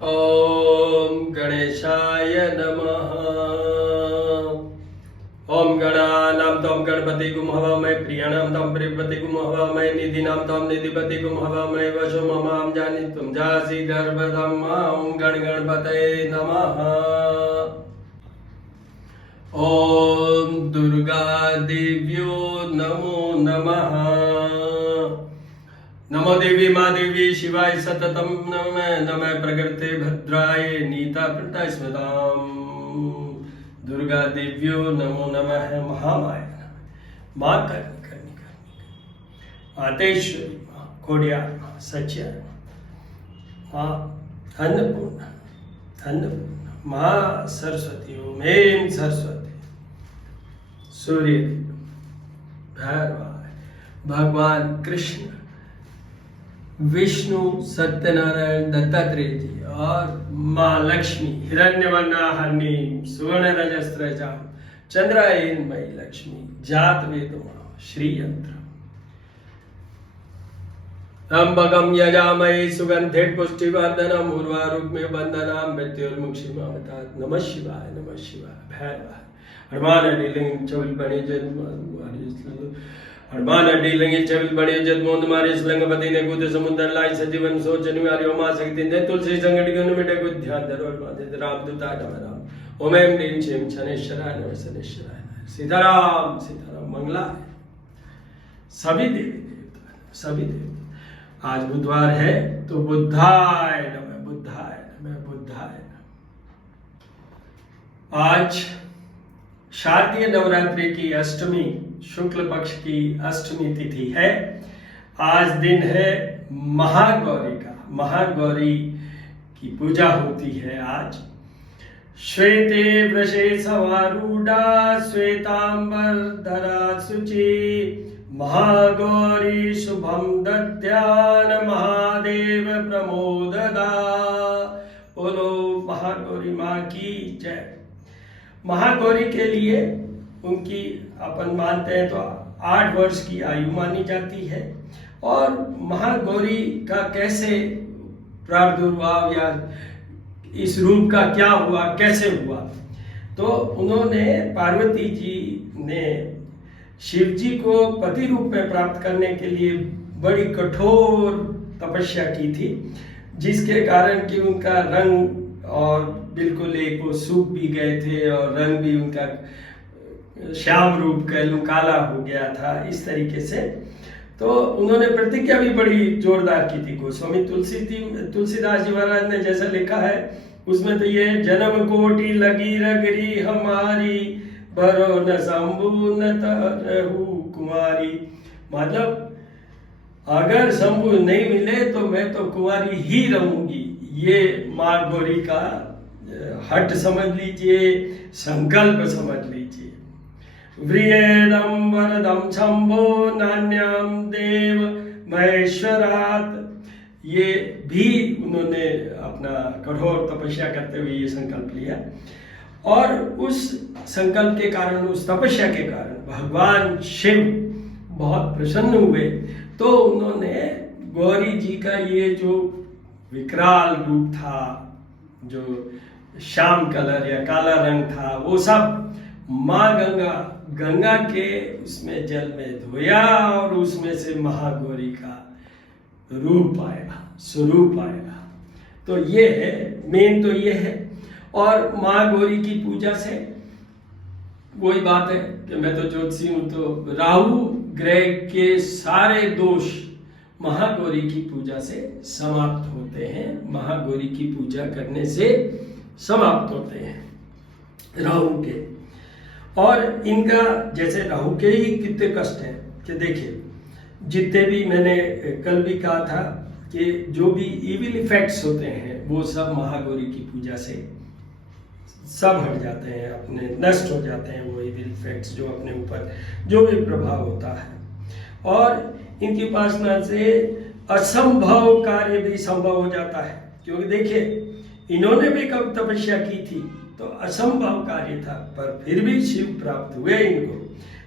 ओम गणेशाय नमः। ओम गणानां त्वं गणपतिगुं हवामहे प्रियाणां त्वं प्रियपतिगुं हवामहे निधिनां त्वं निधिपतिगुं हवामहे वशो ममां जानीतुं जासि गर्भधं ओम गण गणपतये नमः। ओम दुर्गा देव्यो नमो नमः। नमो देवी माँ देवी शिवाय सततम नमः नमः प्रकृते भद्राय नीता प्रता स्मृताम। दुर्गा देव्यो नमो नमः महामाया नमः। माँ करनी आतेश्वरी माँ खोडियार माँ सच्चा माँ अन्नपूर्णा माँ सरस्वती ओम ऐं सरस्वती सूर्य भैरव भगवान कृष्ण विष्णु सत्यनारायण दत्तात्रेय जी और माँ लक्ष्मी हिरण्यवर्णाहरणी सुवर्ण रजस्त्रजा चंद्रायन मई लक्ष्मी जात वेद श्री यंत्र त्र्यंबकं यजामहे सुगंधे पुष्टिवर्धनम् उर्वारुकमे बंधनां मृत्युर्मुक्षीमामृतात्। नमः शिवाय भैरवाय हनुमान डीलिंग चौल बने हनुमान डीलिंग चौल बने जदमोद मारे स्लंगपति ने कूद समुद्र लाई सजीवन सोच निवारी ओमा शक्ति ने तुलसी संगठ गुण मिटे को ध्यान धरो माते रामदूता नम राम ओम ऐं ह्रीं श्रीं शनेश्वराय नमः शनेश्वराय नमः। सीताराम सीताराम मंगला सभी देवी देवता सभी देवता। आज बुधवार है तो बुद्धाय नमः बुद्धाय नमः बुद्धाय नमः। आज शारदीय नवरात्रि की अष्टमी शुक्ल पक्ष की अष्टमी तिथि है। आज दिन है महागौरी का। महागौरी की पूजा होती है आज। श्वेते वृषे सवारूढ़ा श्वेतांबर धरा शुचि महागौरी शुभम दद्यान महादेव प्रमोददा। बोलो महागौरी माँ की जय। महागौरी के लिए उनकी अपन मानते हैं तो 8 वर्ष की आयु मानी जाती है। और महागौरी का कैसे प्रादुर्भाव या इस रूप का क्या हुआ कैसे हुआ, तो उन्होंने पार्वती जी ने शिव जी को पति रूप में प्राप्त करने के लिए बड़ी कठोर तपस्या की थी, जिसके कारण कि उनका रंग और बिल्कुल एक वो सूख भी गए थे और रंग भी उनका श्याम रूप कह लूं काला हो गया था इस तरीके से। तो उन्होंने प्रतिज्ञा भी बड़ी जोरदार की थी। गोस्वामी तुलसीदास जी महाराज ने जैसा लिखा है उसमें तो ये जन्म कोटि लगी रगरी हमारी भरो न शंभु न तरहु कुमारी। मतलब अगर शंभु नहीं मिले तो मैं तो कुमारी ही रहूंगी। ये माँ गौरी का हट समझ लीजिए, संकल्प समझ लीजिए। व्रियेदं वरदं शंभो नान्यं देव महेश्वरात्। ये भी उन्होंने अपना कठोर तपस्या करते हुए ये संकल्प लिया और उस संकल्प के कारण उस तपस्या के कारण भगवान शिव बहुत प्रसन्न हुए। तो उन्होंने गौरी जी का ये जो विकराल रूप था, जो श्याम कलर या काला रंग था, वो सब माँ गंगा के उसमें जल में धोया और उसमें से महागौरी का रूप आया, स्वरूप आया। तो ये है मेन, तो ये है। और माँ गौरी की पूजा से वही बात है कि मैं तो ज्योतिषी हूं, तो राहु ग्रह के सारे दोष महागौरी की पूजा से समाप्त होते हैं। महागौरी की पूजा करने से समाप्त होते हैं राहु के। और इनका जैसे राहु के ही कितने कष्ट हैं कि देखिए, जितने भी मैंने कल भी कहा था कि जो भी इविल इफेक्ट्स होते हैं वो सब महागौरी की पूजा से सब हट जाते हैं, अपने नष्ट हो जाते हैं वो इविल इफेक्ट्स जो अपने ऊपर जो भी प्रभाव होता है। और इनकी उपासना से असंभव कार्य भी संभव हो जाता है। क्योंकि देखिए, इन्होंने भी कब तपस्या की थी तो असंभव कार्य था, पर फिर भी शिव प्राप्त हुए इनको।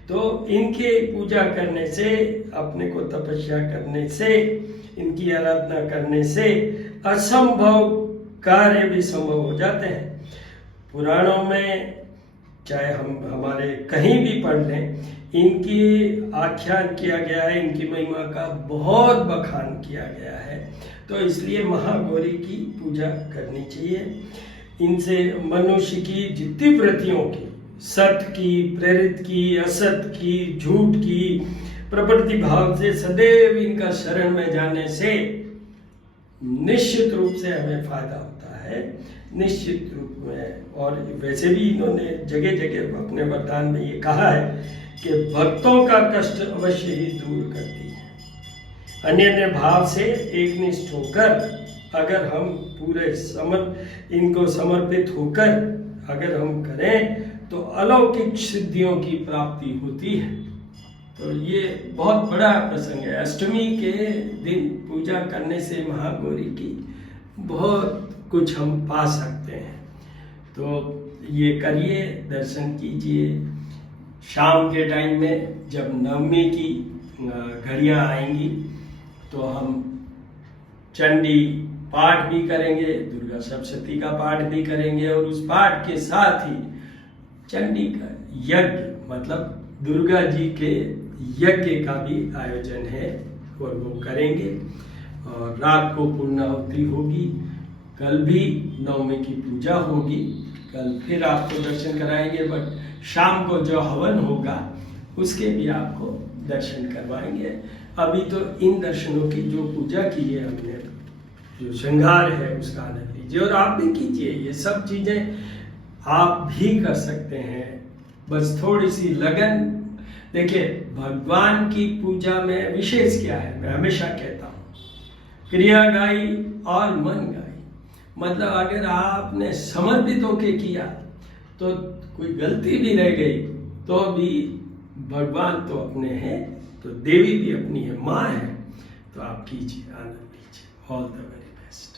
तो इनके पूजा करने से, अपने को तपस्या करने से, इनकी आराधना करने से असंभव कार्य भी संभव हो जाते हैं। पुराणों में चाहे हम हमारे कहीं भी पढ़ लें, इनकी आख्यान किया गया है, इनकी महिमा का बहुत बखान किया गया है। तो इसलिए महागौरी की पूजा करनी चाहिए। इनसे मनुष्य की जितनी वृत्तियों की, सत की, प्रेरित की, असत की, झूठ की, प्रवृत्ति भाव से सदैव इनका शरण में जाने से निश्चित रूप से हमें फायदा होता है, निश्चित रूप में। और वैसे भी इन्होंने जगह जगह अपने वरदान में ये कहा है कि भक्तों का कष्ट अवश्य ही दूर करती है। अन्य भाव से एकनिष्ठ होकर अगर हम पूरे इनको समर्पित होकर अगर हम करें तो अलौकिक सिद्धियों की प्राप्ति होती है। तो ये बहुत बड़ा प्रसंग है। अष्टमी के दिन पूजा करने से महागौरी की बहुत कुछ हम पा सकते हैं। तो ये करिए, दर्शन कीजिए। शाम के टाइम में जब नवमी की घड़ियाँ आएंगी तो हम चंडी पाठ भी करेंगे, दुर्गा सप्तशती का पाठ भी करेंगे, और उस पाठ के साथ ही चंडी का यज्ञ मतलब दुर्गा जी के यज्ञ का भी आयोजन है और वो करेंगे। और रात को पूर्णाहुति होगी। कल भी नवमी की पूजा होगी, कल फिर आपको दर्शन कराएंगे। बट शाम को जो हवन होगा उसके भी आपको दर्शन करवाएंगे। अभी तो इन दर्शनों की जो पूजा की है हमने, जो श्रृंगार है उसका आनंद लीजिए। और आप भी कीजिए, ये सब चीजें आप भी कर सकते हैं, बस थोड़ी सी लगन। देखिए, भगवान की पूजा में विशेष क्या है, मैं हमेशा कहता हूँ, क्रिया गाई और मन गाई। मतलब अगर आपने समर्पित होके किया तो कोई गलती भी रह गई तो भी भगवान तो अपने हैं, तो देवी भी अपनी है, माँ है। तो आप कीजिए, आनंद लीजिए। All the very best.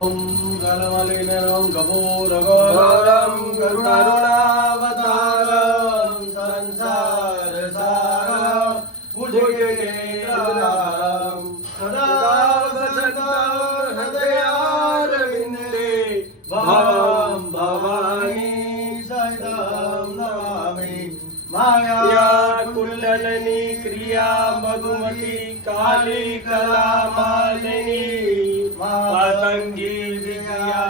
ओम गणवलिनरं कपूरगौरं करुणावतारं संसारसारं भुजगेन्द्रहारं सदा वसन्तं हृदयारविन्दे भवं भवानी सहितं नमामि। माया कुण्डलिनी क्रिया मधुमती काली कला मालिनी मातंगी विद्या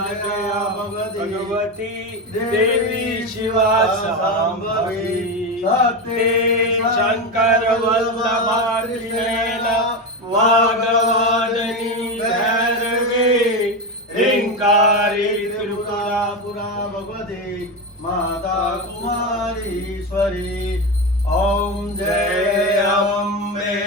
भगवती देवी शिवा शांभवी शक्ति शंकर वल्लभार्थिनेन वागवादनी भैरवी ह्रींकारी त्रिपुरा भगवती माता कुमारीश्वरी। ओम जय अम्बे।